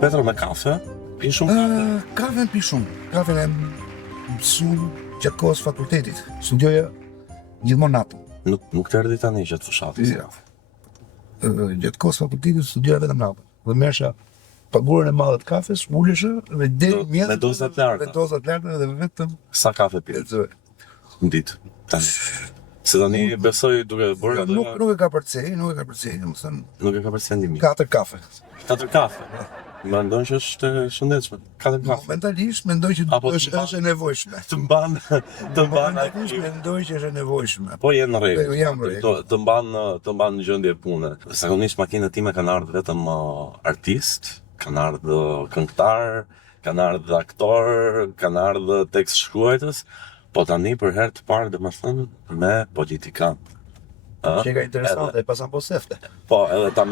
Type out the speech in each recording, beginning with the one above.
Petro, me kafe? Pi shumë kafe? Kafen pi shumë. Kafen e mësu gjatë kohës fakultetit. Studioja gjithmonë natën. Nuk të erdhi tani gjatë fushatës. Ja. Gjatë kohës fakultetit studioja vetëm natën. Dhe merrsha paguren e madhe të kafes, ulesha dhe deri mjetë. Me dozat larta. Me dozat larta dhe vetëm Sa kafe pi? lexoj. Në ditë. Tani. Se tani besoj duke bërë Nuk e ka përcej, domethënë Nuk e ka për sendimi. 4 kafe. 4 kafe. Mendon që është e shëndetshme. 4 kafe. Mentalisht mendoj që Apo është e nevojshme. Të mban Mentalisht aktiv. mendoj që është e nevojshme. Po je në rregull. Jam në rregull. Të mban në gjendje pune. Zakonisht makinat time kanë ardhur vetëm artist, kanë ardhur këngëtar, kanë ardhur aktor, kanë ardhur tekst shkruajtës, po tani për herë të parë domethënë me politikan. Që ka interesante, pasan po sefte. Po, edhe ta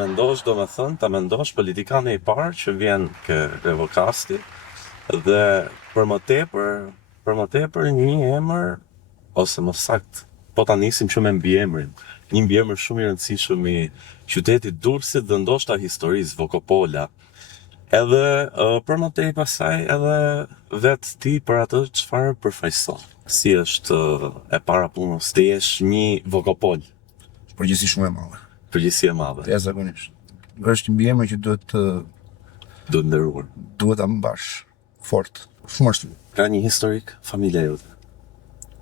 mendosh politikane i parë që vjen ke revokasti dhe për më tepër një emër ose më saktë, po ta nisim që me mbiemrin. Një mbiemër shumë i rëndësishëm i qytetit Durrësit dhe ndoshta historisë Vokopola. Edhe për më tej pasaj edhe vetë ti për atë çfarë përfaqëson. Si është e para punës të jesh një Vokopol. Përgjithësi shumë e madhe. Përgjithësi e madhe. Jashtëzakonisht. Është një mbiemër që duhet nderuar. ta mbash fort. Shumë ashtu. Ka një historik familja jote.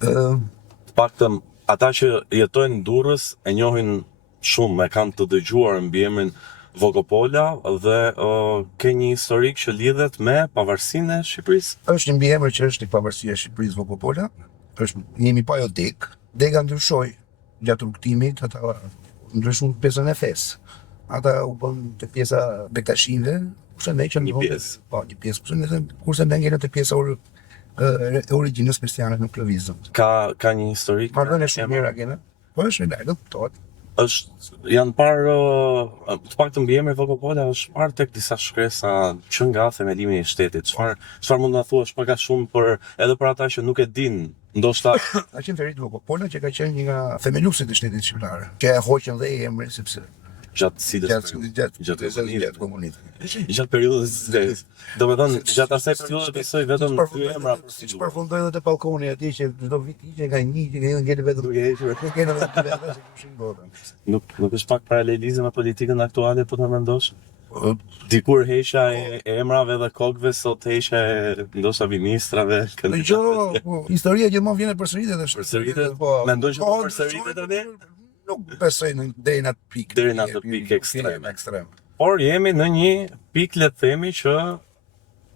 Ë, Paktën ata që jetojnë në Durrës e njohin shumë, e kanë të dëgjuar mbiemrin Vokopola dhe ke një historik që lidhet me pavarësinë e Shqipërisë. është një mbiemër që është tek pavarësia e Shqipërisë Vokopola. Jemi pa jo deg. Dega ndryshoi gjatë rrugtimit, ata ndryshuan pjesën e fesë. Ata u bën te pjesa Bektashive, kurse ne që Një pjesë. Po, një pjesë, kurse ne ngelën te pjesa e origjinës kristiane në Klëvizën. Ka një historik. Marrëdhënie shumë mira kena. Po është e largët, kuptohet. Janë parë të paktën mbiemri Vokopola është parë tek disa shkresa që nga themelimi i shtetit. Çfarë mund na thuash pak a shumë edhe për ata që nuk e dinë, ndoshta Ka qenë Ferit Vokopola që ka qenë një nga themeluesit e shtetit shqiptar. Që e hoqën dhe emrin sepse gjatë sidës gjatë komunizmit. gjatë periudhës së zgjedhjes. Domethënë gjatë asaj periudhe besoj vetëm dy emra. Siç përfundoi edhe te balkoni atje që çdo vit ishte nga një që ngel vetëm Duke hequr. ngel vetëm se kushin botën. Nuk është pak paralelizëm me politikën aktuale po ta mendosh? Dikur heqja e emrave dhe kokëve, sot heqja e ndoshta ministrave. Historia gjithmonë vjen e përsëritet dhe Përsëritet? Mendon që po përsëritet tani? Nuk besoj deri në atë pikë. Deri në atë pikë ekstreme. ekstrem. Por jemi në një pikë, le të themi, që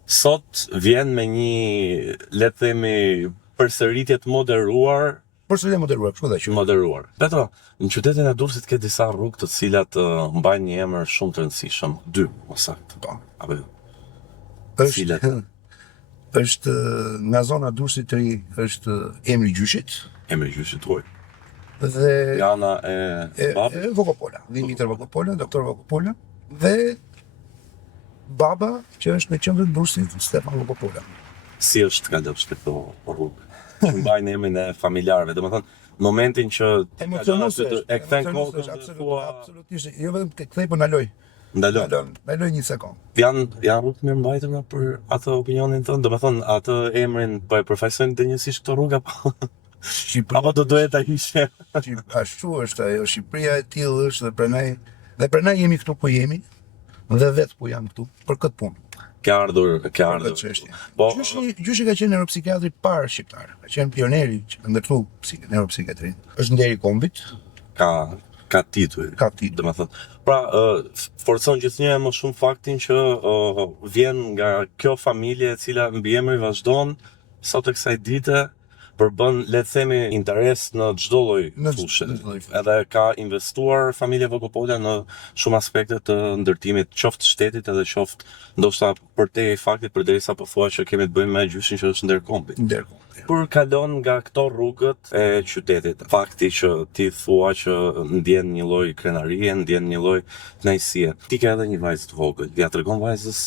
sot vjen me një, le të themi, përsëritje të moderuar. Përsëritje moderuar, kështu dhe që. Moderuar. Petro, në qytetin e Durrësit ke disa rrugë të cilat mbajnë një emër shumë të rëndësishëm. 2, më saktë. Po. Apo jo? Është nga zona Durrësit të ri, është emri i gjyshit. Emri i gjyshit tuaj. Dhe Jana e babës. Vokopola, Dimitër Vokopola, doktor Vokopola, dhe baba që është në qendrën e Durrësit, Stefan Vokopola. Si është kalofsh këto rrugë? Që mbajnë emrin e familjarëve, domethënë momentin që Emocionuese. e kthen kokën Absolutisht, jo vetëm të kthej, po ndaloj. ndalon. Ndaloj një sekond. Janë rrugë mirë mbajtura për atë opinionin tënd, domethënë atë emrin po e përfaqësojnë denjësisht këto rrugë apo apo do duhet ta hiqe? Ashtu është ajo, Shqipëria e tillë është dhe prenaj jemi këtu ku jemi, dhe vetë ku jam këtu për këtë punë. Ka ardhur. Po, Gjyshi ka qenë neuropsikiatri parë shqiptar. Ka qenë pioneri që ndërtu neuropsikiatrin. Është nderi i kombit. ka titull. Ka titull. Domethënë, pra forcon gjithnjë më shumë faktin që vjen nga kjo familje e cila mbiemri vazhdon sot e kësaj dite përbën, le të themi, interes në çdo lloj fushë. Edhe ka investuar familja Vokopola në shumë aspekte të ndërtimit, qoftë shtetit edhe qoftë ndoshta përtej faktit përderisa po thua që kemi të bëjmë me gjyshin që është ndërkombit. Kur kalon nga këto rrugët e qytetit, fakti që ti thua që ndjen një lloj krenarie, ndjen një lloj kënaqësie. Ti ke edhe një vajzë të vogël, ja tregon vajzës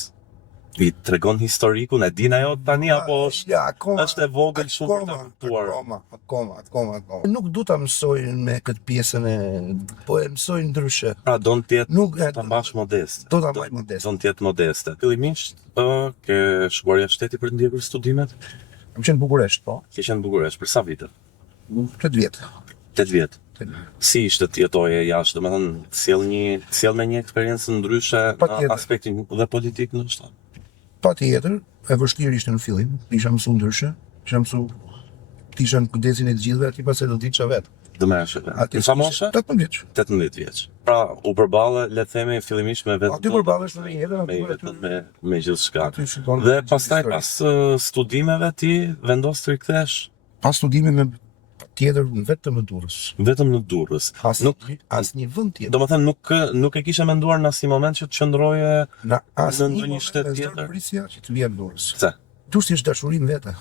I tregon historikun, e din ajo tani apo është Ja, akoma. është e vogël shumë për ta kuptuar? Akoma. Nuk du ta mësojnë me këtë pjesën e, po e mësojnë ndryshe. Pra do të jetë Nuk ta mbash modeste. do ta mbaj modest. Do të jetë modeste. Fillimisht ke shkuar jashtë shteti për të ndjekur studimet? Kam qenë në Bukuresht, po. Ke qenë në Bukuresht për sa vite? 8 vjet. 8 vjet. Si ishte të jetoje jashtë, domethënë sjell me një eksperiencë ndryshe në Patjetër. aspektin dhe politik ndoshta. Patjetër, e vështirë ishte në fillim, isha mësuar ndryshe, kisha në kujdesin e të gjithëve, aty pastaj do diçka vet. Dëmeshëve. Aty Në sa moshe? 18 vjeç. 18 vjeç. Pra, u përballe, le të themi, fillimisht me vetë. Aty përballesh me jetën, me aty jetën, me gjithçka. aty shikon. Dhe pastaj pas studimeve ti vendos të rikthesh Pas studimeve tjetër vetëm në Durrës. vetëm në Durrës. Asnjë vend tjetër. Domethënë nuk e kishe menduar në asnjë moment që të qëndroje Në asnjë ndonjë shtet tjetër? Prisja që të vjen në Durrës. pse? Durrësi është dashuri në vete.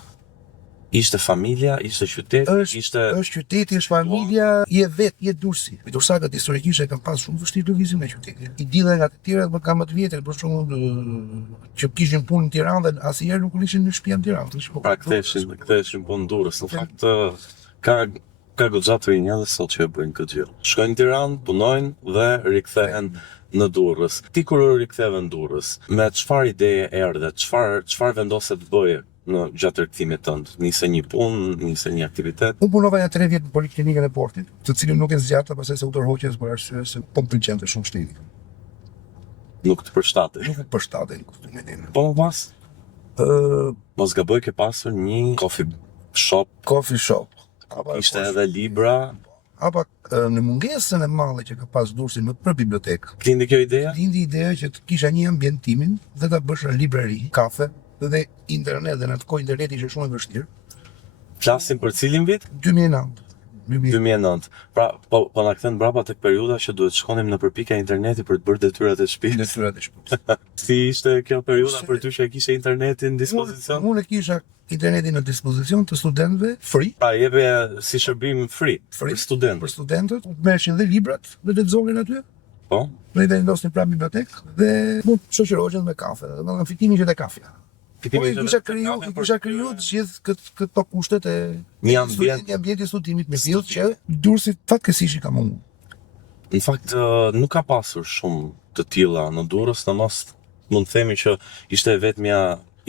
Ishte familja, ishte qyteti, ishte Është qyteti, është familja, je vet, je Durrësi. Durrësakët historikisht e kanë pas shumë vështirë lëvizjen në qytetin. I di dhe nga të tjerat më kanë më të vjetër, për shembull që kishin punë në Tiranë dhe asnjëherë nuk ishin në shtëpi në Tiranë. pra ktheshin punë në Durrës. Në fakt ka goxha të rinj edhe sot që e bëjnë këtë gjë. Shkojnë në Tiranë, punojnë dhe rikthehen në Durrës. Ti kur u riktheve në Durrës, me çfarë ideje erdhe, çfarë vendose të bëje në gjatë rikthimit tënd? Nise një punë, nise një aktivitet? Unë punova ja 3 vjet në Poliklinikën e Portit, të cilën nuk e zgjata pastaj se u tërhoqes për arsye se po më pëlqente shumë shteti. Nuk të përshtatej. Nuk e përshtatej këtë mendim. Po më pas, Ë, mos gaboj ke pasur një coffee shop, coffee shop. Apo ishte edhe libra. apo në mungesën e madhe që ka pas Durrësi më për bibliotekë. Lindi kjo ideja? Lindi ideja që të kisha një ambientimin dhe ta bësh në librari, kafe dhe internet, dhe në atë kohë interneti ishte shumë i vështirë. Flasim për cilin vit? 2009. 2009. Pra, po na kthen brapa tek periudha që duhet shkonim në përpika interneti për të bërë detyrat e shtëpisë. Detyrat e shtëpisë. Si ishte kjo periudha për ty që e kishe internetin në dispozicion? Unë e kisha internetin në dispozicion të studentëve free, Pra, jepje si shërbim free për studentë. për studentët, merreshin dhe librat dhe lexonin aty. Po? Dhe i vendosnin pranë bibliotekë dhe mund të shoqërohen me kafe. Domethënë fitimi ishte te kafja. Po i kisha kriju të gjithë këto kushtet e Një ambient. një ambient i studimit me fill që Durrësi fatkeqësisht i ka mundur. Në fakt, nuk ka pasur shumë të tilla në Durrës, në mos mund të themi që ishte vetmja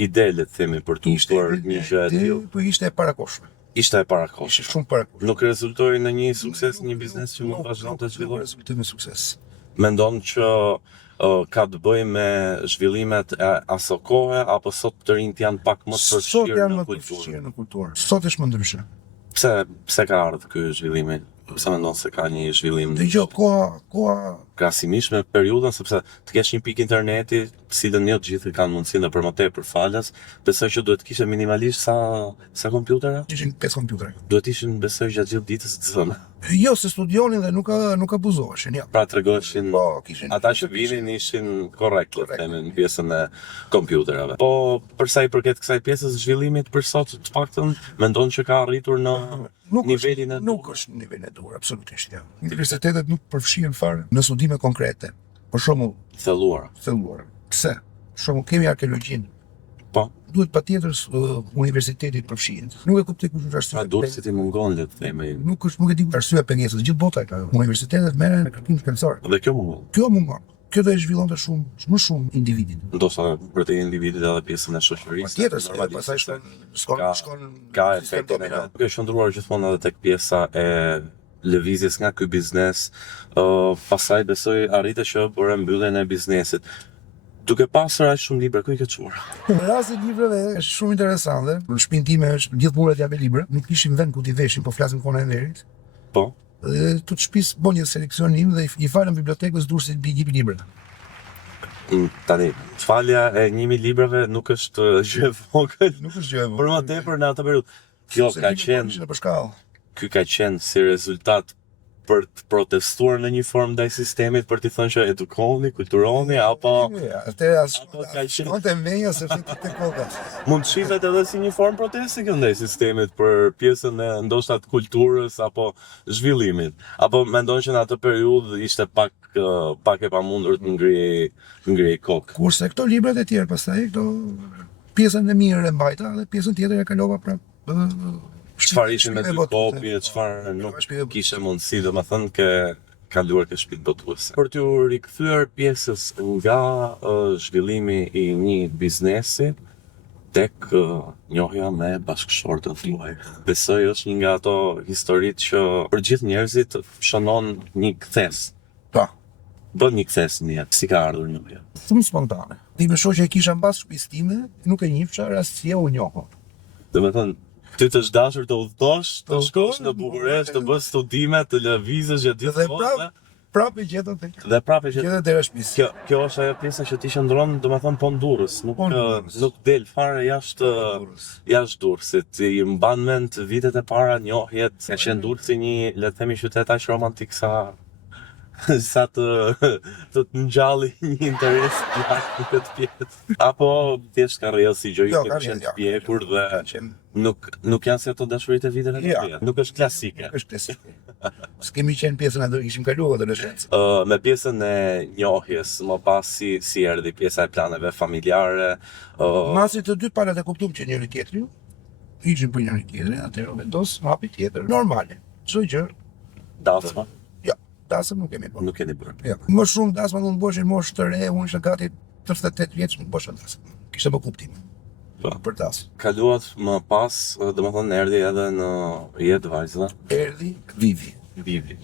ide, le të themi, për të kuptuar një gjë e tillë. Po ishte e parakoshme. Ishte e parakoshme. Ishte shumë parakoshme. Nuk rezultoi në një sukses, një biznes që mund të vazhdon të zhvillojë. Rezultoi me sukses. Mendon që ka të bëjë me zhvillimet e aso kohe, apo sot të rinjt janë pak më të Sot përfshirë janë në më të kulturë? përfshirë në kulturë. Sot është më ndryshe. Pse ka ardhur ky zhvillim? Pse mendon se ka një zhvillim Dëgjoj, koha krahasimisht me periudhën, sepse të kesh një pikë interneti, cilën jo të gjithë kanë mundësinë për më tepër falas, besoj që duhet të kishe minimalisht sa kompjutera? ishin 5 kompjutere. Duhet ishin, besoj, gjatë gjithë ditës të zënë. Jo, se studionin dhe nuk abuzoheshin, ja. Pra tregoheshin Po, kishin. ata që vinin ishin korrekt, le të themi, në pjesën e kompjuterave. Po për sa i përket kësaj pjesës zhvillimit për sot, të paktën mendon që ka arritur në nivelin e Nuk është në nivelin e duhur, absolutisht, ja. Universitetet nuk përfshihen fare në studime konkrete. Për shembull, thelluara. thelluara. Pse? Për shembull, kemi arkeologjin. Po, Duhet patjetër universiteti të përfshihet. Nuk e kuptoj kush është arsye. a Durrësit i mungon, le të themi. Nuk e di arsyeja e pengesës. Gjithë bota e ka. Universitetet merren me kërkim shkencor. Dhe kjo mungon. Kjo mungon. Kjo do e zhvillonte më shumë individin. Ndoshta për të individit edhe pjesën e shoqërisë. Patjetër, se pastaj shkon Ka efektin e vet. Kjo është ndruar gjithmonë edhe tek pjesa e lëvizjes nga ky biznes. Pastaj besoj arrite që bëre mbylljen e biznesit. Duke pasur aq shumë libra, ku i ke çuar? Në rastin e librave është shumë interesante. Në shtëpinë time është gjithë muret janë me libra, nuk kishim vend ku t'i veshin, po flasim kohën e verit. Po. Dhe të shtëpisë bën një seleksionim dhe i falem bibliotekës Durrësit bigi libra. Tani, falja e 1000 librave nuk është gjë e vogël. Nuk është gjë e Për më tepër në atë periudhë. Kjo ka qenë, në për shkallë. ky ka qenë si rezultat për të protestuar në një formë ndaj sistemit, për t'i thënë që edukoni, kulturoni, apo Atë Apo ka qenë- shkon të menja se fitë të koka. mund shihet edhe si një formë protesti kjo ndaj sistemit për pjesën e ndoshta të kulturës apo zhvillimit, apo mendon që në atë periudhë ishte pak e pamundur të ngrijej kokë. Kurse këto librat e tjerë pastaj, këto pjesën e mirë e mbajta dhe pjesën tjetër e kalova prapë. Çfarë ishin me shpive dy botuese. kopje, çfarë nuk Shpive kishe mundësi, domethënë ke kaluar ke shtëpitë botuese. Për t'u rikthyer pjesës nga zhvillimi i një biznesi tek njohja me bashkëshortën tuaj. Besoj është një nga ato historitë që për gjithë njerëzit shënon një kthes. Pa, Bën një kthes në jetë, si ka ardhur njohja. shumë spontane. Ti më shoh që e kisha mbas shtëpisë time, nuk e njihsha rastësia u njohur. Domethënë ty të dashur të udhëtosh, të Të shkosh udhëtosh, në Bukuresht, të bësh studime, të lëvizësh gjatë Dhe gjithë kohës. prapë e gjetën tek Dhe prapë që gjetën dera shtëpisë. kjo është ajo pjesa që ti qëndron, domethënë po ndurrës, Po ndurrës. nuk del fare jashtë Durrësit. I mban mend vitet e para njohjet, ka qenë Durrësi një, le të themi, qytet aq romantik sa të ngjalli një interes plak në këtë pjesë. Apo thjesht ka rrjedhë si gjë Jo, që ka qenë rrjedhë, të pjekur dhe Qenë nuk janë si ato dashuritë e viteve të Ja. parë. Nuk është klasike. është klasike. S'kemi qenë pjesën atë, ishim kaluar adoleshencë. Me pjesën e njohjes, më pas si erdhi pjesa e planeve familjare, Masi të dy palat e kuptuam që njëri tjetri, ishim për njëri tjetrin, atëherë vendos hapi tjetër, normale. Çdo gjë, dasma, jo, dasëm nuk kemi bërë. nuk keni bërë. Jo. Më shumë dasma mund të bësh në moshë të re, unë isha gati 38 vjeç nuk bësha dasëm. Kishte më kuptim Po. për dasëm. Kaluat më pas, domethënë erdhi edhe në jetë vajza, Erdhi Vivi. Vivi.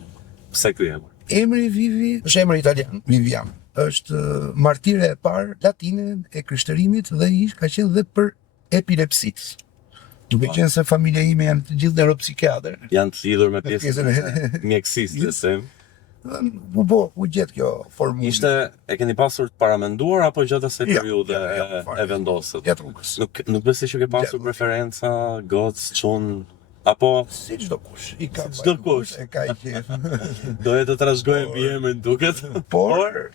Pse ky emër? Emri Vivi është emër italian, Vivian. Është martire e parë latine e krishtërimit dhe ka qenë dhe për epilepsit. Duke qenë se familja ime janë të gjithë neuropsikiatër. Janë të lidhur me Pjesën pjesën e- e mjekësisë, le të them. U gjet kjo formullë. E keni pasur të paramenduar apo gjatë asaj Jo, periudhe jo, fare. e vendosët? Gjatë rrugës. Nuk besoj që ke pasur Ja. preferenca, gocë, çun, apo Si çdo kush, i ka Çdo bajt kush. e ka i qef. doje të trashëgoje mbi emrin duket? Por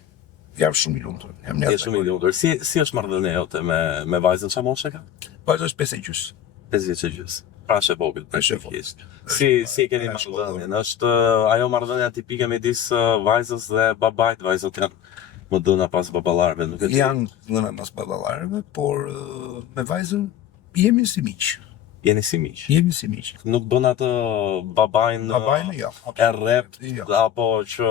jam shumë i lumtur. Jam Je shumë i lumtur. Si është marrëdhënia jote me vajzën, çfarë moshe ka? Vajza është 5 e gjys. 5 vjeç e gjys. Pra është e vogël. Është e vogël. Si e keni marrëdhënien? Është ajo marrëdhënia tipike midis vajzës dhe babait. Vajzat janë më dhëna pas baballarëve, nuk e di. Janë dhëna mas baballarëve, por me vajzën jemi si miq. Jeni si miq. Jemi si miq. Nuk bën atë babain Babajnë jo. e rrep Jo. apo që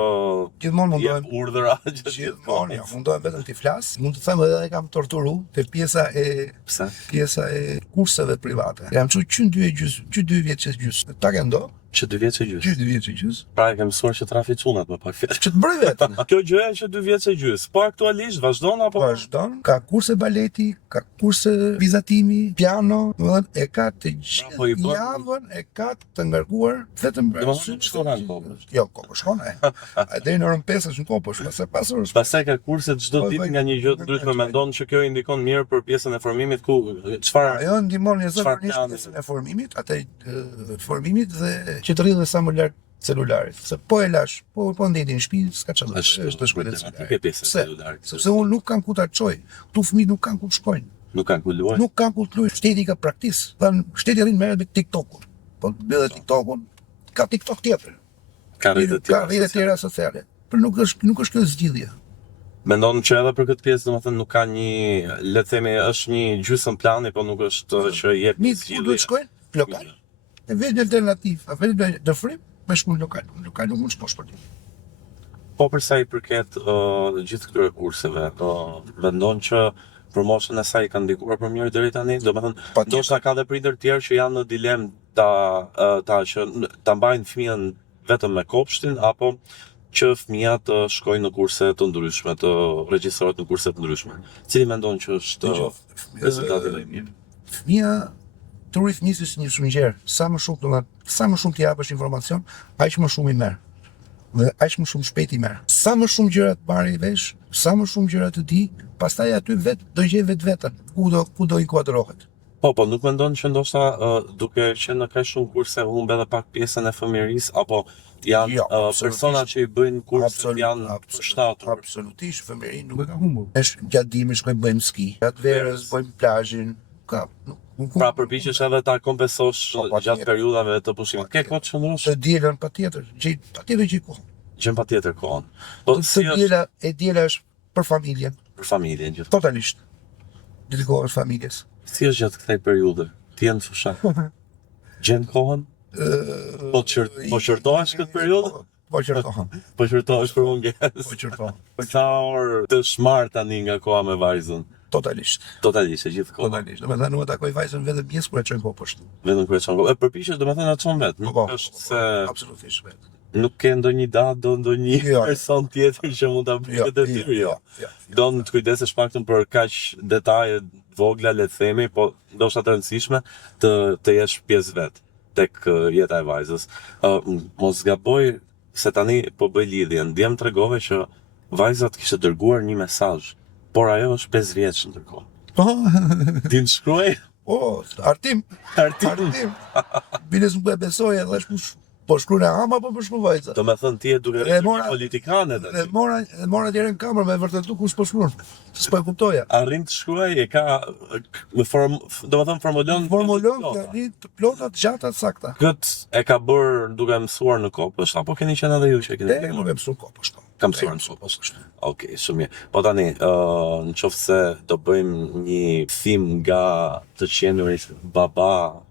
Gjithmonë jep mundohem urdhra Gjithmonë, ja, mundohem vetëm t'i flas. Mund të them edhe kam torturu te pjesa e kurseve private. Jam çu 2 vjeç e gjys. Ta ke ndo? që 2 vjeç e gjys. 2 vjeç e gjys. Pra e ke mësuar që trafi çunat më pak fjalë. Që të bëj vetëm. Kjo gjë që 2 vjeç e gjys. Po aktualisht vazhdon apo Vazhdon, ka kurse baleti, ka kurse vizatimi, piano, domethënë e ka të Po i gjithë bën- javën e ka të ngarkuar vetëm për Domethënë nuk shkon në Kopës. Jo, Kopës shkon e. A deri në orën 5 është në Kopës, pastaj pas orës. Pastaj ka kurse çdo Po, ditë po, nga një gjë të ndryshme, mendon që kjo indikon mirë për pjesën e formimit ku çfarë Ajo ndihmon një Çfarë zëvërnisht plani? pjesën e formimit, atë formimit dhe që të rridhe sa më lart celularit. Se po e lash, po ndetin në shtëpi, s'ka çfarë. është të shkruaj problematike pjesa e celularit. Sepse unë nuk kam ku ta çoj. Ktu fëmijët nuk kanë ku të shkojnë. nuk kanë ku luajnë. Nuk kanë ku të luajnë. Shteti ka praktis. Than shteti rrin merret me TikTokun. Po bëhet TikTokun, ka TikTok tjetër. Ka rrjetet Ka rrjetet tjera sociale. Por nuk është kjo zgjidhje. Mendon që edhe për këtë pjesë domethënë nuk ka një, le të themi, është një gjysmë plani, po nuk është që jep Fëmijët ku duhet shkojnë? Lokal. E vetë alternativë, a vetë të frim, me shkull lokal. Lokal nuk mund shkosh për ti. Po për sa i përket gjithë këtyre kurseve, mendon që për moshën e saj ka ndikuar për mirë deri tani? Domethënë, Patjetër. ndoshta ka dhe prindër tjerë që janë në dilemë ta mbajnë fëmijën vetëm me kopshtin apo që fëmia të shkojnë në kurse të ndryshme, të regjistrohet në kurse të ndryshme. Cili mendon që është rezultati më i mirë? Fëmia të rri fëmijës si një sungjer. Sa më shumë t'i japësh informacion, aq më shumë i merr. Dhe aq më shumë shpejt i merr. Sa më shumë gjëra të marrë i vesh, sa më shumë gjëra të di, pastaj aty do gjej vetveten ku do i kuadrohet. Po, nuk mendon që ndoshta duke qenë në kaq shumë kurse humbe edhe pak pjesën e fëmijërisë, apo janë Jo, absolutisht. persona që i bëjnë kurset janë përshtatur. Absolutisht, fëmijëri nuk e ka humbur. Është gjatë dimrit shkojmë bëjmë ski, gjatë verës bëjmë plazhin, ka nuk Pra përpiqesh edhe ta kompensosh Po, patjetër. gjatë periudhave të pushimit. Ke kohë të qëndrosh? të dielën patjetër, patjetër gjej kohë. Gjën patjetër kohën. Po si Të është diela është për familjen, për familjen gjithë? totalisht. Dedikohet familjes. Si është gjatë kësaj periudhe? Ti janë fushat. Gjen kohën? Po qërtohesh këtë periudhë? Po qërtohem, Po qërtohesh për mungesë. po qërtohem. Sa orë të shmar tani nga koha me vajzën? Totalisht. Totalisht, e gjithë kohë. Totalisht. Domethënë nuk e takoj vajzën vetëm pjesë kur e çojmë kohë poshtë. Vetëm kur e çon. E përpiqesh domethënë atë çon vet. Nuk është se absolutisht vetë. nuk ke ndonjë datë do ndonjë Jo. person tjetër që mund ta bëjë detyrë, jo. jo. Do të kujdesesh paktën për kaq detaje vogla, le të themi, po ndoshta të rëndësishme të jesh pjesë vet tek jeta e vajzës. Mos gaboj se tani po bëj lidhjen. Djem tregove që vajza të kishte dërguar një mesazh, por ajo është 5 vjeç ndërkohë. Po, Din shkruaj? artim. Artim. Bile s'u besoj edhe është po shkruan ama po shkruan vajza. Do me thënë ti e duke E rritur mora- një politikane Dhe dhe mora deri në kamerë me vërtetu kush po shkruan. S'po e kuptoja. arrin të shkruaj, e ka do me thënë formulon Fjali të plota të gjata të sakta. Kët e ka bërë duke mësuar në kopësht, apo keni qenë edhe ju që keni Dhe nuk e mësuar kohë po shto. Kam mësuar në kopësht. Okej, shumë mirë. Po tani, në qoftë se do bëjmë një thim nga të qenurit baba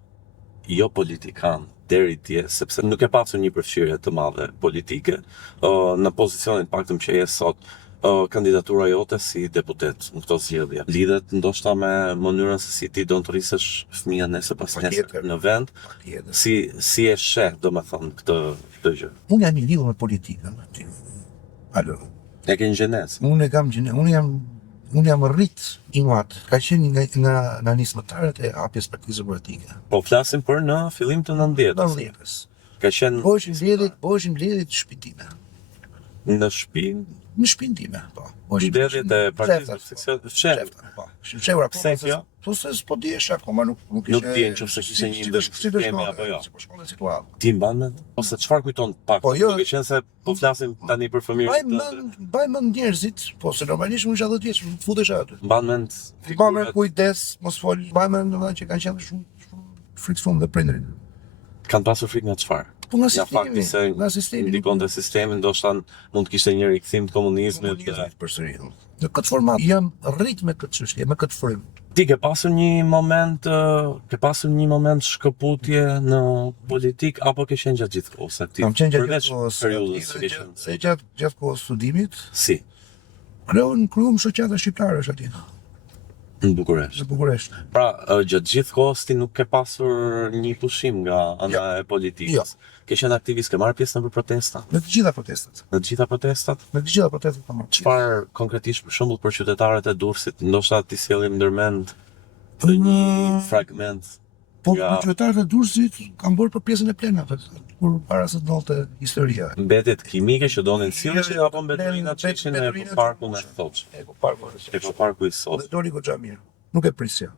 jo politikan deri tje, sepse nuk e pasur një përfshirje të madhe politike në pozicionin paktën që je sot. Kandidatura jote si deputet në këto zgjedhje lidhet ndoshta me mënyrën se si ti do të rrisesh fëmijën nesër pas nesër Patjetër. në vend, Patjetër. si e sheh domethënë këtë gjë. Unë jam i lidhur me politikën. Alo. E ke një gjenez. Unë jam rrit i mat. Ka qenë nga nismëtarët e hapjes partisë politike. Po flasim për në fillim të 90-s. 90-s. Ka qenë Bëshin mbledhjet shpitime. në shtëpi, Në shtëpinë time, po. mbledhjet e partisë fshehta. Po. Shefra po. Pse kjo? Po se s'po dihesh akoma nuk Nuk dihen nëse kishte një ndërshkëndijeme apo jo. Si po shkon situata. Ti mban mend? Ose çfarë kujton pak? Po, jo. Duke qenë se po flasim tani për fëmijët. Baj mend njerëzit, po se normalisht unë isha 10 vjeç, futesh aty. Mban mend Baj mend kujdes, mos fol. Baj mend domethënë që kanë qenë shumë frikshëm dhe prindërit. kanë pasur frikë nga çfarë? Po nga Ja fakti se sistemi, nga sistemi. ndikonte sistemin, ndoshta mund të kishte një rikthim të komunizmit. Komunizmit përsëri. Në këtë format jam rrit me këtë çështje, me këtë frymë. Ti ke pasur një moment shkëputje në politik apo ke qenë gjatë gjithë kohës aktiv? Kam qenë gjatë Përveç kohës periudhës që aktive, ke qenë. se gjatë kohës studimit, Si, kryum shoqata shqiptare është atje, në Bukuresht. në Bukuresht. Pra, gjatë gjithë kohës ti nuk ke pasur një pushim nga ana e politikës. Jo. Ke qenë aktivist, ke marrë pjesë në protesta? Në të gjitha protestat. Në të gjitha protestat? Në të gjitha protestat kam marrë. Çfarë konkretisht për shembull për qytetarët e Durrësit, ndoshta ti sjellim ndërmend të një fragment Po nga qytetarët e Durrësit kanë bërë për pjesën e plenave, kur para se të ndodhte historia. mbetjet kimike që donin silleshin Jo, apo mbeturinat që ishin në mbeturinat parkun e Thoç. Ekoparku. Ekoparku i Sot. Dhe doli goxha mirë. Nuk e prisja.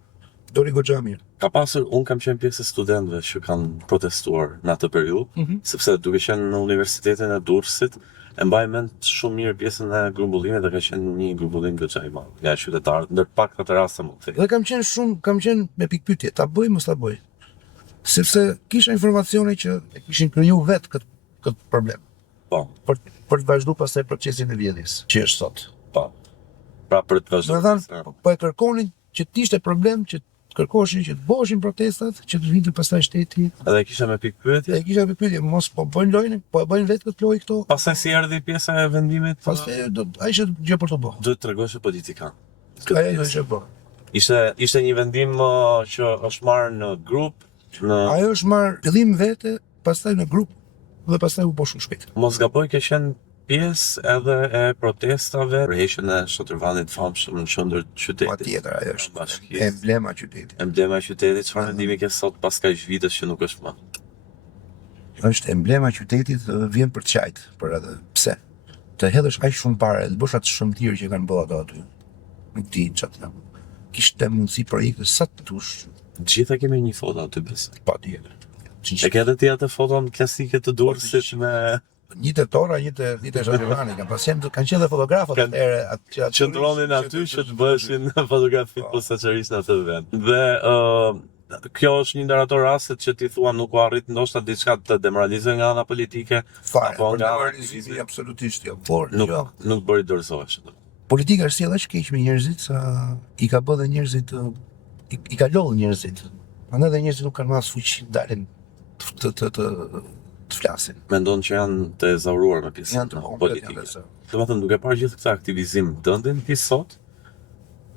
Doli goxha mirë. Ka pasur, unë kam qenë pjesë e studentëve që kanë protestuar në atë periudhë, sepse duke qenë në Universitetin e Durrësit, e mbaj mend shumë mirë pjesën e grumbullimit dhe ka qenë një grumbullim goxha i madh nga qytetarët, ndër pak atë raste mund të thëj. Dhe kam qenë me pikpyetje, ta bëj mos ta bëj. Sepse kisha informacione që e kishin kriju vetë këtë problem Po, për të vazhduar pastaj procesin e vjedhjes, që është sot. po. Pra për të Do të vazhduar. thënë, po e kërkonin që të ishte problem, që të kërkoshin që të bëheshin protestat, që të vinte pastaj shteti. Edhe kisha me pikë pyetje. E kisha pikpyetje, mos po bëjnë lojën, po e bëjnë vetë këtë lojë këto. Pastaj si erdhi pjesa e vendimit, Pastaj ai ishte gjë për të bërë. duhet të tregosh politikan. Ajo ishte bërë. Ishte një vendim që është marrë në grup, në Ajo është marrë fillim vete, pastaj në grup dhe pastaj u bë shumë shpejt. mos gaboj ke qenë pjesë edhe e protestave për heqjen e Shotërvanit famshëm në qendër të qytetit. Patjetër, ajo është Bashkisë. emblema e qytetit. Emblema e qytetit, çfarë mendimi ke sot pas kaq vitesh që nuk është më? Është emblema e qytetit dhe vjen për të qajt, për atë. Pse? Të hedhësh aq shumë parë, të bësh atë shëmtirë që kanë bërë ato aty. Nuk di çfarë. Kishte mundësi projekte sa të dush, Gjitha kemi një foto aty besoj. Patjetër. E ke edhe ti atë foton klasike të Durrësit me Një të Tora, një të Zhativani, kanë qenë dhe fotografët atëherë qëndronin aty që të bëheshin fotografi posaçërisht në atë vend. Dhe kjo është një ndër ato rastet që ti thua nuk u arrit ndoshta diçka të demoralizojë nga ana politike, fare, apo për nga demoralizimi absolutisht jo. Por nuk bëri dorëzohesh. Politika është sjellë aq keq me njerëzit sa i ka bërë njerëzit i ka lodhur njerëzit. Prandaj dhe njerëzit nuk kanë mas fuqi dalin të flasin. Mendon që janë të ezauruar në pjesën Janë të politike. Domethënë duke parë gjithë këtë aktivizim tëndin ti sot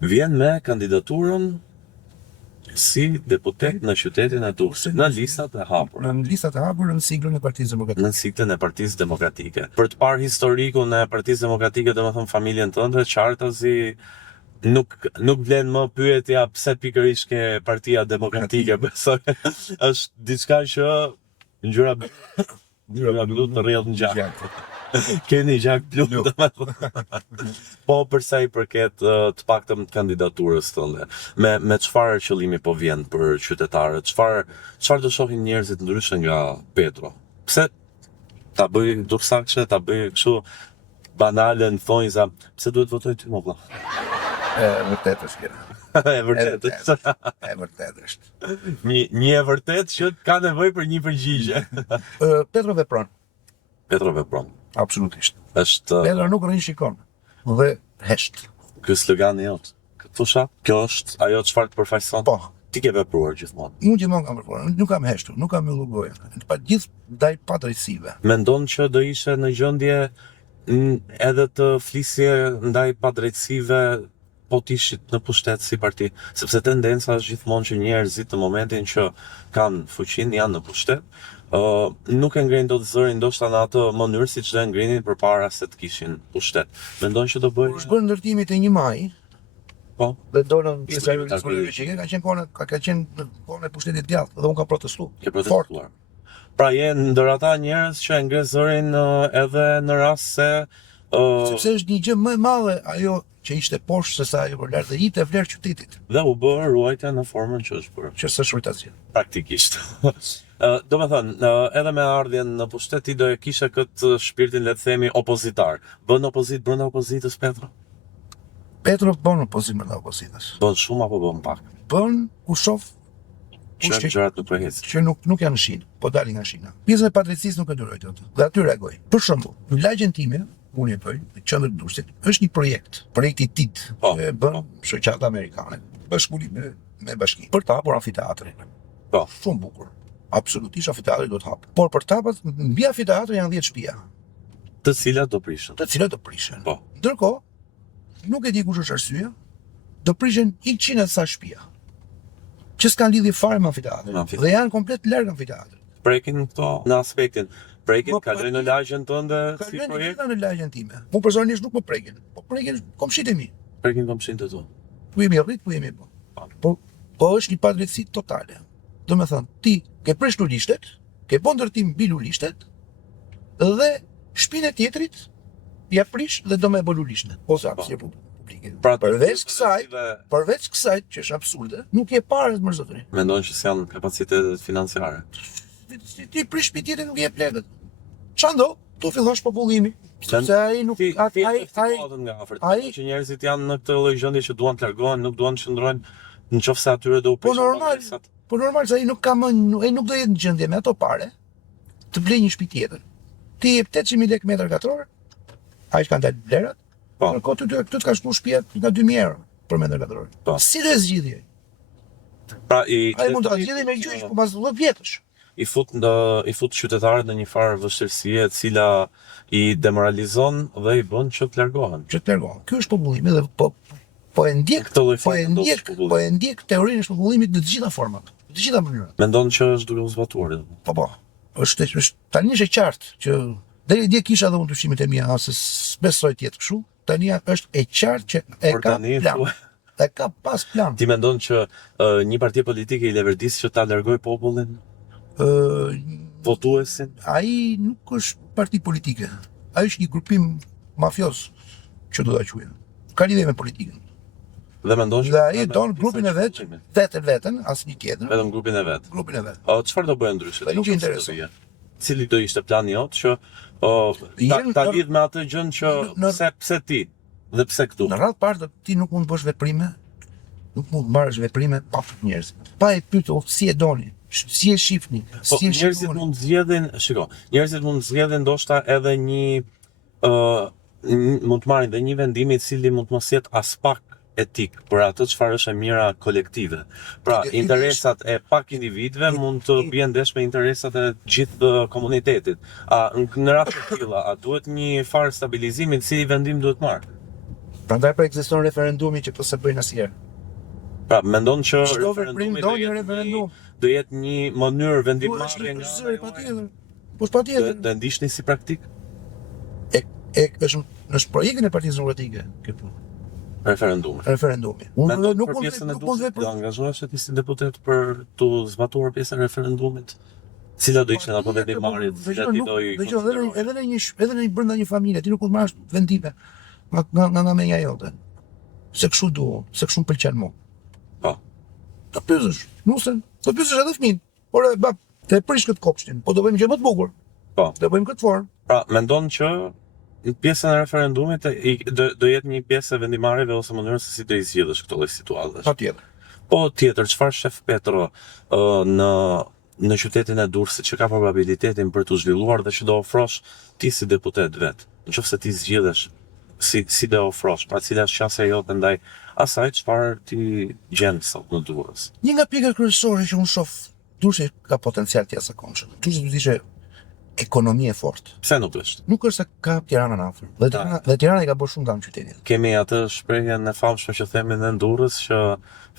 vjen me kandidaturën si deputet në qytetin e Durrësit, në listat e hapura. Në listat e hapura në siglën e Partisë Demokratike. Në siglën e Partisë Demokratike. Për të parë historikun e Partisë Demokratike, domethënë familjen tënde, qartazi nuk vlen më pyetja pse pikërisht ke Partia Demokratike, besoj. Është diçka që ngjyra blu të rrjedh në gjak. Keni gjak blu, domethënë. Po përsa i përket të paktën kandidaturës tënde, me çfarë qëllimi po vjen për qytetarët? Çfarë do shohin njerëzit ndryshe nga Petro? Pse ta bëj duksakçe, ta bëj kështu banale në thonjza, pse duhet votoj ty më vëlla? Vërtet është kjo. E vërtet. E vërtet është. Një e vërtet që ka nevojë për një përgjigje. Petro vepron. Petro vepron. Absolutisht. Është Petro nuk rrin shikon dhe hesht. Ky slogani jot. Thosha, kjo është ajo çfarë të përfaqëson. Po. Ti ke vepruar gjithmonë. Unë gjithmonë kam vepruar, nuk kam heshtur, nuk kam mbyllur gojën. Pa gjithë ndaj padrejtësive. Mendon që do ishe në gjendje edhe të flisje ndaj padrejtësive po t'ishit në pushtet si parti, sepse tendenca është gjithmonë që njerëzit në momentin që kanë fuqinë janë në pushtet, nuk e ngrenin dot zërin ndoshta në atë mënyrë siç do e ngrinin përpara se të kishin pushtet. Mendon që do bëj? Kur bën ndërtimit e 1 maj, po, dhe dolën pjesa e revolucionit, ka qenë kohën e pushtetit djathtë dhe unë kam protestuar. Ke protestuar. Pra jenë ndër ata njerëz që e ngre zërin edhe në rast se sepse është një gjë më e madhe ajo që ishte poshtë se sa ajo për lart dhe i të vlerë qytetit. Dhe u bë ruajtja në formën që është bërë. Që s'është rritacion. Praktikisht. Do me thënë, edhe me ardhjen në pushtet ti do e kishe këtë shpirtin, le të themi, opozitar. Bën opozit brenda opozitës Petro? Petro bën opozit brenda opozitës. Bën shumë apo bën pak? Bën ku shoh Që gjërat nuk përhecin. që nuk janë në shinë, po dalin nga shina. Pjesën e padrejtësisë nuk e duroj dot. Dhe aty reagoj. Për shembull, në lagjen time, unë e bëj, në qendër të Durrësit, është një projekti TIT, që e bën shoqata amerikane, bashkëpunim me bashki, për të hapur amfiteatrin. Po. Shumë bukur. Absolutisht amfiteatri do të hap. Por për të hapur mbi amfiteatrin janë 10 shtëpia, Të cilat do prishin. të cilat do prishen. Po. Ndërkohë, nuk e di kush është arsyeja, do prishen 100 e sa shtëpia, që s'kan lidhje fare me amfiteatrin dhe janë komplet larg amfiteatrit. Prekin këto në aspektin. Prekin kalojnë në lagjen tënde si Kalojnë projekt. gjitha në lagjen time. Unë personalisht nuk më prekin, po prekin komshit e mi. Prekin komshin të tu. Ku jemi rrit, ku jemi po. Po është një padrejtësi totale. Do me thënë, ti ke prish lulishtet, ke bën ndërtim mbi lulishtet, dhe shpinën e tjetrit ja prish dhe do me bë lulishtet. Ose hapësirë publike. Pra, Përveç kësaj, që është absurde, nuk je parë të mërzotëri. Mendon që s'janë kapacitetet financiare. Ti prish shpi tjetrit nuk je plekët. Qa ndo? Tu fillosh popullimi. Sepse ai nuk Ti ai nga afërt. Që njerëzit janë në këtë lloj gjendje që duan të largohen, nuk duan të qëndrojnë nëse atyre do u Po prishin. normal se ai nuk ka më, ai nuk do jetë në gjendje me ato pare të blejë një shtëpi tjetër. Ti jep 800.000 lekë metër katror, ai që kanë dalë vlerat. Po. Ndërkohë ty të ka shkuar shtëpia nga 2.000 euro për metër katror. Po. Si do e zgjidhje? Pra Ai mund ta zgjidhë me gjyq pas 10 vjetësh. I fut qytetarët në një farë vështirësie e cila i demoralizon dhe i bën që të largohen. Që të largohen. Ky është popullimi dhe po e ndjek teorinë e popullimit në të gjitha format, në të gjitha mënyrat. Mendon që është duke u zbatuar. Po. Është tani është e qartë që deri dje kisha edhe unë dyshimet e mia se besoj të jetë kështu. Tani është e qartë që e ka plan. E ka pas plan. Ti mendon që një parti politike i leverdis që ta largoj popullin? Votuesin? Ai nuk është parti politike. Ai është një grupim mafios që do ta quajë. Ka lidhje me politikën. Dhe mendon që Dhe ai don grupin e vet, veten, asnjë tjetër, vetëm grupin e vet. grupin e vet. Çfarë do bëjë ndryshe? Dhe nuk i Nëse intereson. do vije? Cili do ishte plani jot që ta lidh me atë gjën që pse ti dhe pse këtu? Në radhë parë ti nuk mund të bësh veprime, nuk mund të marrësh veprime pa pyet njerëz. Pa e pyetur si e doni, si e shihni, Po, si e njerëzit shihni. mund zgjedhin, njerëzit mund zgjedhin ndoshta edhe mund të marrin dhe një vendim I cili mund të mos jetë as pak etik për atë çfarë është e mira kolektive. Pra, interesat e pak individëve mund të bien ndesh me interesat e gjithë komunitetit. Në raste të tilla, a duhet një farë stabilizimi, si vendim duhet marrë? Prandaj po ekziston referendumi që po se bëjnë asnjëherë. Pra, mendon që Çdo veprim do një referendum. Do jetë një mënyrë vendimmarrje nga patjetër. Po patjetër. do ndiqni si praktik Është projektin e Partisë Demokratike kjo punë. Referendumi. Unë nuk mund të angazhohesh ti si deputet për të zbatuar pjesën e referendumit. Cila do ishte apo vendimmarrjet, cilat ti do I edhe në brenda një familje, ti nuk mund të marrësh vendime nga menja jote. Se kështu duam, se kështu më pëlqen mua. Po. Ta pyesësh, nusën, do pyesësh edhe fëmin. Por bab, të prish këtë kopshtin, po do bëjmë gjë më të bukur. Po. Do bëjmë këtë formë. Pra, mendon që pjesën e referendumit do jetë një pjesë e vendimarrjeve ose mënyrës se si do I zgjidhësh këto lloj situatash. Patjetër. Po tjetër, çfarë shef Petro në qytetin e Durrësit që ka probabilitetin për të zhvilluar dhe që do ofrosh ti si deputet vet. Nëse ti zgjidhesh si do ofrosh, pra cila është qasja jote ndaj asaj çfarë ti gjen sot në Durrës. Një nga pikat kryesore që unë shoh, Durrësi ka potencial të jashtëzakonshëm. Durrësi do të ishte ekonomi e fortë. Pse nuk është? Nuk është se ka Tiranën afër. Dhe Tirana I ka bërë shumë danë qytetit. Kemi atë shprehjen e famshme që themi në Durrës që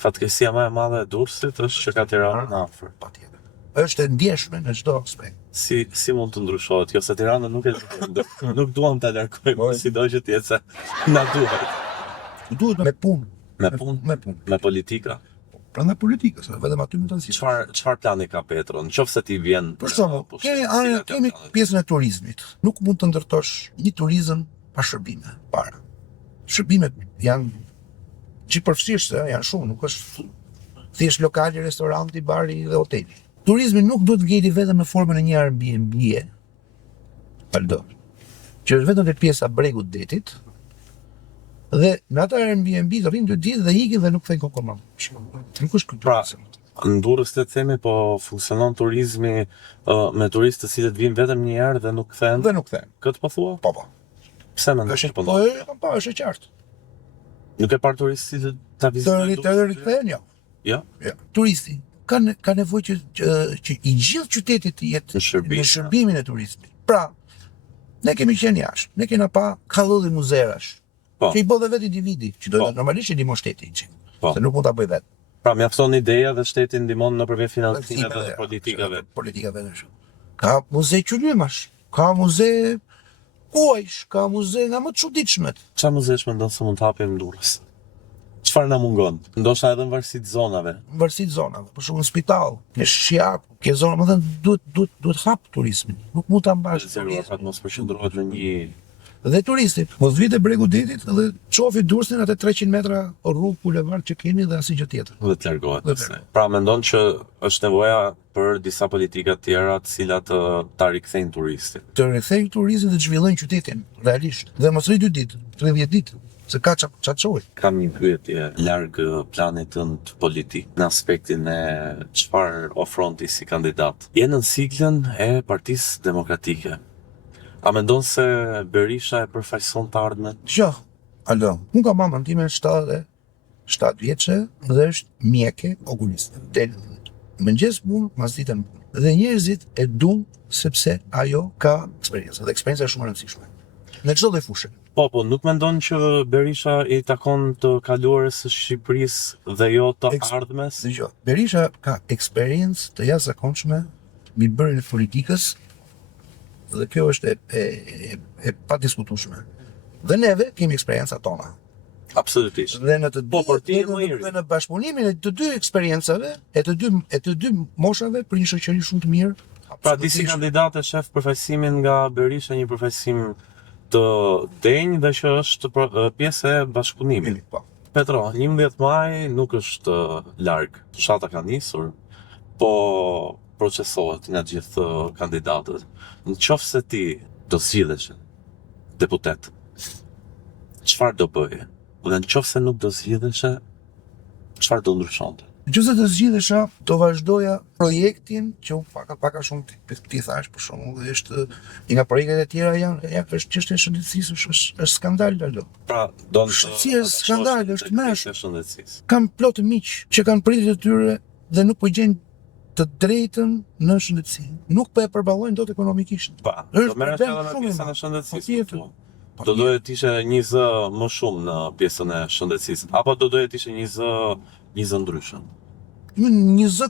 fatkeqësia më e madhe e Durrësit është që ka Tiranën afër. Patjetër. Është e ndjeshme në çdo aspekt. Si mund të ndryshohet? Jo se Tirana nuk e nuk duam ta largojmë, sido që të jetë se na duhet. Duhet me punë. Me punë, me politika. Prandaj politika, se vetëm aty mund ta nxjerrësh. Çfarë plani ka Petro? Nëse ti vjen Për shembull, kemi pjesën e turizmit. Nuk mund të ndërtosh një turizëm pa shërbime, para. Shërbimet janë çipërfshirëse, janë shumë, nuk është thjesht lokali, restoranti, bari dhe hoteli. Turizmi nuk duhet ngeli vetëm në formën e një Airbnb-e. Paldo. Që është vetëm te pjesa bregut detit. Dhe në atë Airbnb të rrinë 2 ditë dhe ikin dhe nuk thënë kokë më. Nuk është këtë. Pra, në Durrës të themi, po funksionon turizmi me turistë të cilët vinë vetëm një herë dhe nuk kthehen. Dhe nuk kthehen. Këtë po thua? Po. Pse mendon që po? Po, është e qartë. Nuk e parë turistë që ta vizitojnë. Të rikthehen, jo. Jo? Ja. Turisti ka nevojë që I gjithë qyteti të jetë në shërbimin e turizmit. Pra, ne kemi qenë jashtë, ne kena pa kallëdhi muzerash. Po. Që I bë dhe vetë individi, që do normalisht I ndihmon shteti që. Po. Se nuk mund ta bëj vetë. Pra, mjafton ideja dhe shteti ndihmon nëpërmjet financimeve dhe politikave. Politikave në shumë. Ka muze qylymash, ka muze kuajsh, ka muze nga më të çuditshmet. Çfarë muzesh mendon se mund të hapim në Durrës? Çfarë na mungon? Ndoshta edhe në varësi të zonave. Në varësi të zonave, për shembull në spital, në Shqiap, ke zona, më thënë duhet hap turizmin. Nuk mund ta mbash. Pra mos përqendrohet në një dhe turisti, mos vite bregu detit dhe çofi Durrësin atë 300 metra rrugë bulevard që kemi dhe asnjë gjë tjetër. Dhe të largohet. Pra mendon që është nevoja për disa politika të tjera të cilat ta rikthejnë turistin. Të rikthejnë turistin dhe të zhvillojnë qytetin realisht. Dhe mos rri 2 ditë, 30 ditë, se ka çoj. Kam një pyetje larg planit tënd politik në aspektin e çfarë ofron ti si kandidat. Je në siglën e Partisë Demokratike. A mendon se Berisha e përfaqëson të ardhmen? Jo, alo, unë ka mamën time 77 vjeçe dhe është mjeke okuliste. Del mëngjes punë, mas ditën punë. Dhe njerëzit e duan sepse ajo ka eksperiencë, dhe eksperjenca është shumë e rëndësishme. Në çdo lloj fushë. Po, nuk mendon që Berisha I takon të kaluarës së Shqipërisë dhe jo të ardhmes? Dgjoj, Berisha ka eksperiencë të jashtëzakonshme mbi bërjen e politikës. Dhe kjo është e padiskutueshme. Dhe neve kemi eksperjencat tona. Absolutisht. Dhe në në bashkëpunimin e të dy eksperiencave, e të dy moshave për një shoqëri shumë të mirë. Pra disi kandidatë shef përfaqësimin nga Berisha, një përfaqësim të denjë dhe që është pjesë e bashkëpunimit. Po. Petro, 11 maj nuk është larg. Fshata ka nisur, po procesohet nga gjithë kandidatët. Në qoftë se ti do zgjidhesh deputet, çfarë do bëje? Dhe në qoftë se nuk do zgjidhesh, çfarë do ndryshonte? Nëse të zgjidhesha, do vazhdoja projektin që unë paka shumë ti thash për shembull, është një nga projektet e tjera është çështja e shëndetësisë, është skandal alo. Pra, do të Si është skandal, është mesh. shëndetësisë. Kam plot miq që kanë pritje të tyre dhe nuk po gjejnë të drejtën në shëndetësi. Nuk po e përballojnë dot ekonomikisht. Pa, Është do merresh problem edhe me shumë i pjesën e madh. shëndetësisë. Patjetër. Do doje të ishe një zë më shumë në pjesën e shëndetësisë, apo do doje të ishe një zë ndryshëm? Një zë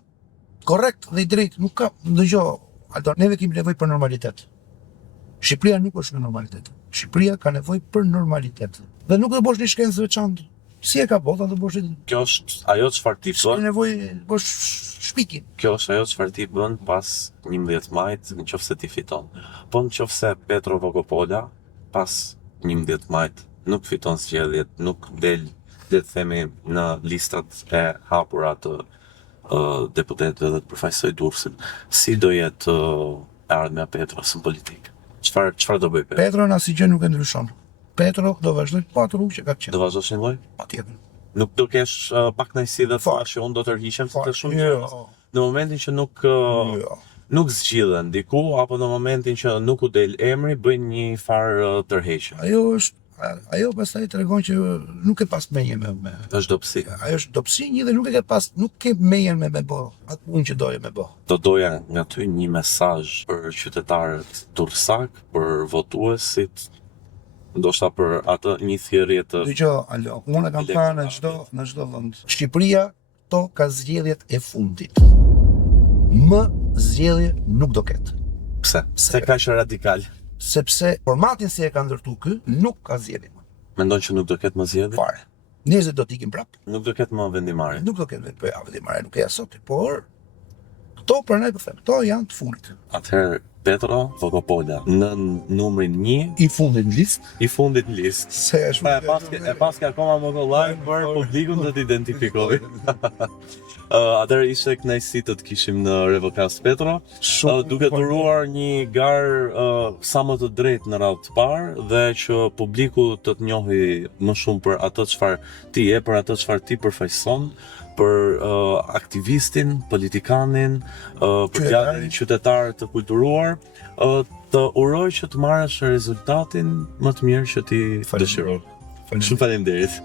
korrekt dhe i drejtë, nuk ka dëgjoj, ato neve kemi nevojë për normalitet. Shqipëria nuk është në normalitet. Shqipëria ka nevojë për normalitet. Dhe nuk do bosh një shkencë veçantë. Si e ka bota do bosh Kjo është ajo çfarë ti ka bën. nevojë bosh shpikin. Kjo është ajo çfarë ti bën pas 11 majit, nëse ti fiton. Po nëse Petro Vogopola pas 11 majit nuk fiton zgjedhjet, nuk del, le të themi, në listat e hapura të deputetëve dhe të përfaqësoj Durrësin, si do jetë ardhmja e Petros në politikë? Çfarë do bëj Petro? Petro në asgjë nuk e ndryshon. Petro do vazhdoj pa atë rrugë që ka Do qenë. vazhdosh një lloj? Patjetër. Nuk do kesh pak kënaqësi dhe të Fare. thash që unë do të tërhiqem se të shumë Jo. njerëz. Në momentin që Jo. nuk zgjidhen diku, apo në momentin që nuk u del emri, bëjnë një farë tërheqje. Ajo pastaj tregon që nuk e pas menjen me Është dobësi. ajo është dobësi një dhe nuk ke menjen me bë atë punë që doje me bë. Do doja nga ty një mesazh për qytetarët durrësak, për votuesit, ndoshta për atë një thjerrje të Dëgjoj, alo, unë e kam thënë në çdo vend. Shqipëria to ka zgjedhjet e fundit. Më zgjedhje nuk do ketë. pse? Se ka që radikal. Sepse formatin si e ka ndërtu ky nuk ka zgjedhje më. Mendon që nuk do ketë më zgjedhje? Fare. Njerëzit do t'ikim prap. Nuk do ketë më vendimarrje. Nuk do ketë po ja vendimare, nuk e ja sot, por këto për ne po them, këto janë të fundit. Atëherë Petro Vogopola në numrin 1 I fundit në listë, i fundit në listë. se është Pa, e paske akoma më kollaj për publikun të t'identifikoj. Atëherë ishte kënaqësi të kishim në Revokast Petro, duke duruar një garë sa më të drejtë në radhë të parë dhe që publiku të të njohë më shumë për atë çfarë ti je, për atë çfarë ti përfaqëson, për aktivistin, politikanin, për djalin qytetar të kulturuar, të uroj që të marrësh rezultatin më të mirë që ti dëshiron. Shumë faleminderit.